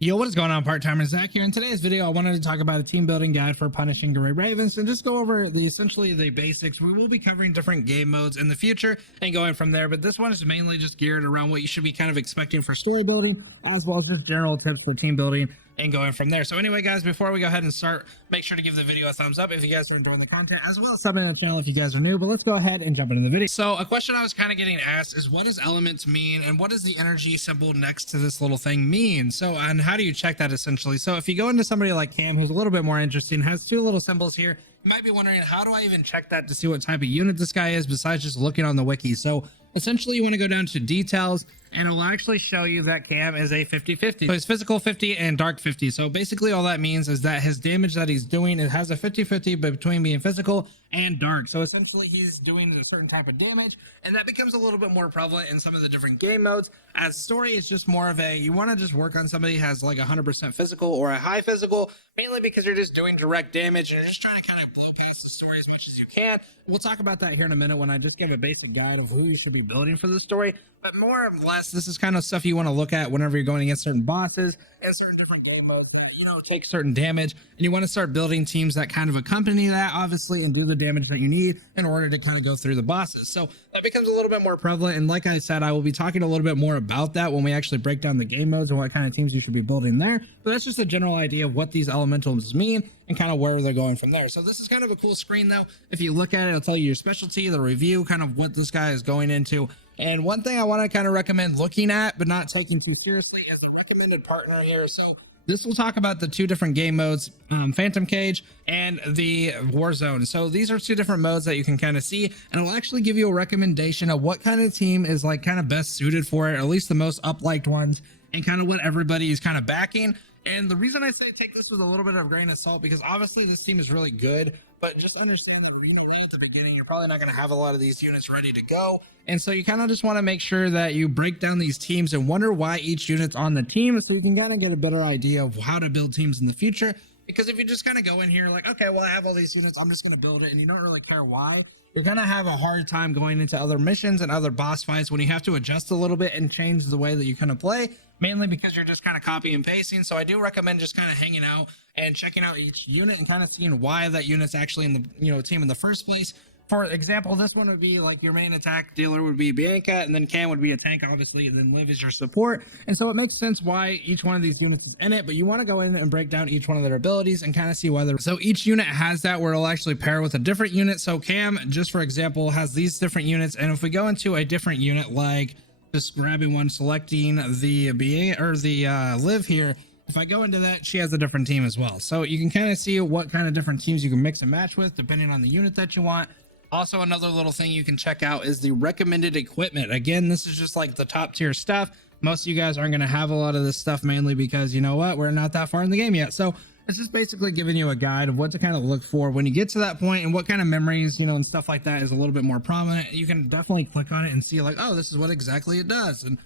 Yo, what is going on? PartTimerZack here. In today's video, I wanted to talk about a team building guide for punishing gray ravens and just go over essentially the basics. We will be covering different game modes in the future and going from there, but this one is mainly just geared around what you should be kind of expecting for story building, as well as just general tips for team building and going from there. So anyway, guys, before we go ahead and start, make sure to give the video a thumbs up if you guys are enjoying the content, as well as subbing to the channel if you guys are new. But let's go ahead and jump into the video. So a question I was kind of getting asked is, what does elements mean, and what does the energy symbol next to this little thing mean? So, and how do you check that essentially? So if you go into somebody like Cam, who's a little bit more interesting, has two little symbols here, you might be wondering, how do I even check that to see what type of unit this guy is besides just looking on the wiki? So essentially you want to go down to details, and it'll actually show you that Cam is a 50-50. So he's physical 50 and dark 50. So basically all that means is that his damage that he's doing, it has a 50-50 between being physical and dark. So essentially he's doing a certain type of damage, and that becomes a little bit more prevalent in some of the different game modes, as story is just more of a, you want to just work on somebody who has like 100% physical or a high physical, mainly because you're just doing direct damage and you're just trying to kind of blow past the story as much as you can. We'll talk about that here in a minute when I just give a basic guide of who you should be building for the story. But more or less, this is kind of stuff you want to look at whenever you're going against certain bosses and certain different game modes, you know, take certain damage, and you want to start building teams that kind of accompany that, obviously, and do the damage that you need in order to kind of go through the bosses. So that becomes a little bit more prevalent, and like I said, I will be talking a little bit more about that when we actually break down the game modes and what kind of teams you should be building there. But that's just a general idea of what these elementals mean and kind of where they're going from there. So this is kind of a cool screen, though. If you look at it, it'll tell you your specialty, the review, kind of what this guy is going into. And one thing I want to kind of recommend looking at, but not taking too seriously, as a recommended partner here. So this will talk about the two different game modes, Phantom Cage and the Warzone. So these are two different modes that you can kind of see, and it'll actually give you a recommendation of what kind of team is like kind of best suited for it, or at least the most up-liked ones, and kind of what everybody is kind of backing. And the reason I say take this with a little bit of a grain of salt, because obviously this team is really good, but just understand that really at the beginning, you're probably not going to have a lot of these units ready to go. And so you kind of just want to make sure that you break down these teams and wonder why each unit's on the team, so you can kind of get a better idea of how to build teams in the future. Because if you just kind of go in here like, okay, well, I have all these units, I'm just going to build it, and you don't really care why, you're going to have a hard time going into other missions and other boss fights when you have to adjust a little bit and change the way that you kind of play, mainly because you're just kind of copy and pasting. So I do recommend just kind of hanging out and checking out each unit and kind of seeing why that unit's actually in the team in the first place. For example, this one would be like your main attack dealer would be Bianca, and then Cam would be a tank, obviously, and then Liv is your support. And so it makes sense why each one of these units is in it, but you want to go in and break down each one of their abilities and kind of see whether. So each unit has that where it'll actually pair with a different unit. So Cam, just for example, has these different units, and if we go into a different unit, like just grabbing one, selecting the Liv here, if I go into that, she has a different team as well. So you can kind of see what kind of different teams you can mix and match with depending on the unit that you want. Also, another little thing you can check out is the recommended equipment. Again, this is just like the top tier stuff. Most of you guys aren't going to have a lot of this stuff, mainly because, you know what, we're not that far in the game yet. So it's just basically giving you a guide of what to kind of look for when you get to that point, and what kind of memories, and stuff like that is a little bit more prominent. You can definitely click on it and see like, oh, this is what exactly it does. And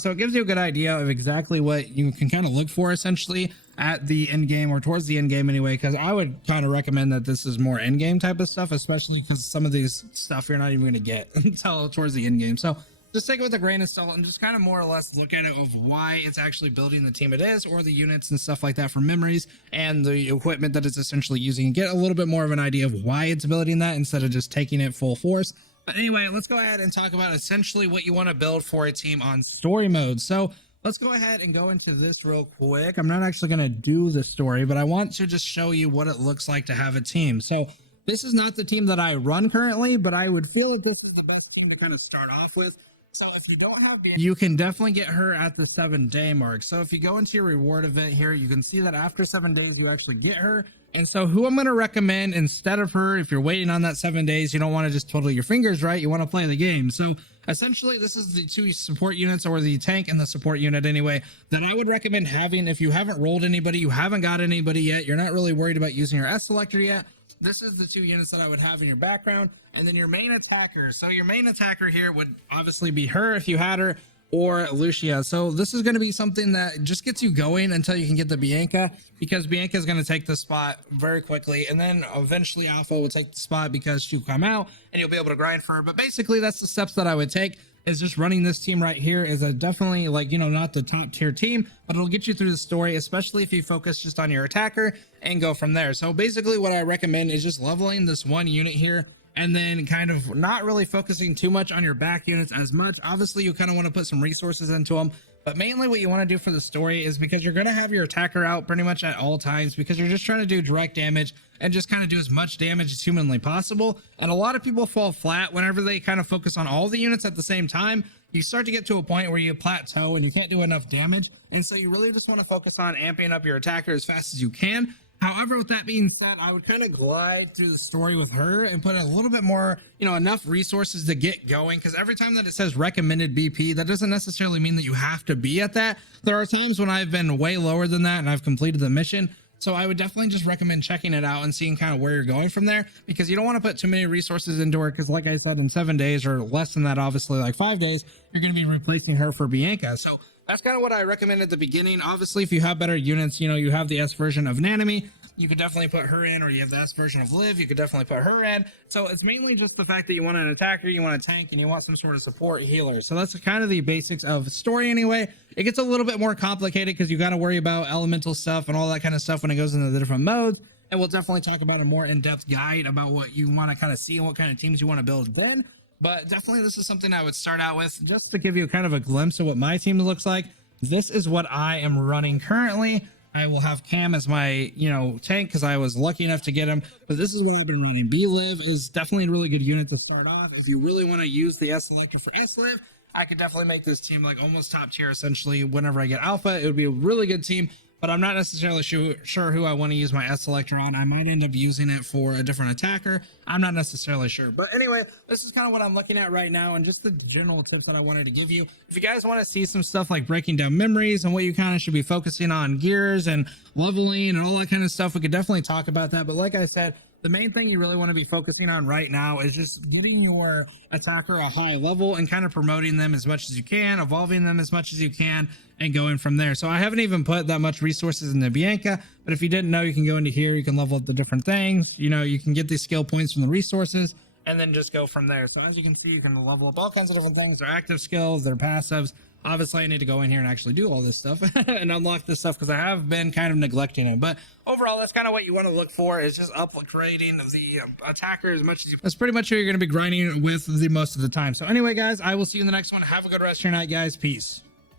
so it gives you a good idea of exactly what you can kind of look for essentially at the end game, or towards the end game anyway, because I would kind of recommend that this is more end game type of stuff, especially because some of these stuff you're not even going to get until towards the end game. So just take it with a grain of salt and just kind of more or less look at it of why it's actually building the team it is, or the units and stuff like that for memories and the equipment that it's essentially using, and get a little bit more of an idea of why it's building that instead of just taking it full force. But anyway, let's go ahead and talk about essentially what you want to build for a team on story mode. So let's go ahead and go into this real quick. I'm not actually going to do the story, but I want to just show you what it looks like to have a team. So this is not the team that I run currently, but I would feel that this is the best team to kind of start off with. So if you don't have Bianca, you can definitely get her at the 7-day mark. So if you go into your reward event here, you can see that after 7 days, you actually get her. And so who I'm going to recommend instead of her, if you're waiting on that 7 days, you don't want to just twiddle your fingers, right? You want to play the game. So essentially, this is the two support units, or the tank and the support unit anyway, that I would recommend having if you haven't rolled anybody, you haven't got anybody yet, you're not really worried about using your S selector yet. This is the two units that I would have in your background. And then your main attacker. So your main attacker here would obviously be her if you had her, or Lucia. So this is going to be something that just gets you going until you can get the Bianca, because Bianca is going to take the spot very quickly, and then eventually Alpha will take the spot because she'll come out and you'll be able to grind for her. But basically that's the steps that I would take. is just running this team right here is a definitely, like, you know, not the top tier team, but it'll get you through the story, especially if you focus just on your attacker and go from there. So basically what I recommend is just leveling this one unit here, and then kind of not really focusing too much on your back units as much. Obviously you kind of want to put some resources into them, but mainly what you want to do for the story is, because you're going to have your attacker out pretty much at all times, because you're just trying to do direct damage and just kind of do as much damage as humanly possible. And a lot of people fall flat whenever they kind of focus on all the units at the same time. You start to get to a point where you plateau and you can't do enough damage, and so you really just want to focus on amping up your attacker as fast as you can. However, with that being said, I would kind of glide through the story with her and put a little bit more, you know, enough resources to get going, because every time that it says recommended BP, that doesn't necessarily mean that you have to be at that. There are times when I've been way lower than that and I've completed the mission. So I would definitely just recommend checking it out and seeing kind of where you're going from there, because you don't want to put too many resources into her, because like I said, in 7 days or less than that, obviously like 5 days, you're going to be replacing her for Bianca. So that's kind of what I recommend at the beginning. Obviously, if you have better units, you know, you have the S version of Nanami, you could definitely put her in, or you have the S version of Liv, you could definitely put her in. So it's mainly just the fact that you want an attacker, you want a tank, and you want some sort of support healer. So that's kind of the basics of story anyway. It gets a little bit more complicated because you got to worry about elemental stuff and all that kind of stuff when it goes into the different modes. And we'll definitely talk about a more in-depth guide about what you want to kind of see and what kind of teams you want to build then. But definitely this is something I would start out with just to give you kind of a glimpse of what my team looks like. This is what I am running currently. I will have Cam as my, you know, tank, because I was lucky enough to get him. But this is what I've been running. B-Liv is definitely a really good unit to start off. If you really want to use the S selector for S-Liv, I could definitely make this team like almost top tier essentially. Whenever I get alpha, it would be a really good team. But I'm not necessarily sure who I want to use my S selector on. I might end up using it for a different attacker. I'm not necessarily sure. But anyway, this is kind of what I'm looking at right now, and just the general tips that I wanted to give you. If you guys want to see some stuff like breaking down memories and what you kind of should be focusing on, gears and leveling and all that kind of stuff, we could definitely talk about that. But like I said, the main thing you really want to be focusing on right now is just getting your attacker a high level and kind of promoting them as much as you can, evolving them as much as you can, and going from there. So I haven't even put that much resources into Bianca, but if you didn't know, you can go into here, you can level up the different things, you know, you can get these skill points from the resources and then just go from there. So as you can see, you can level up all kinds of different things. Their active skills, their passives. Obviously I need to go in here and actually do all this stuff and unlock this stuff, because I have been kind of neglecting it. But overall, that's kind of what you want to look for, is just upgrading the attacker as much as you. That's pretty much who you're going to be grinding with the most of the time. So anyway, guys, I will see you in the next one. Have a good rest of your night, guys. Peace.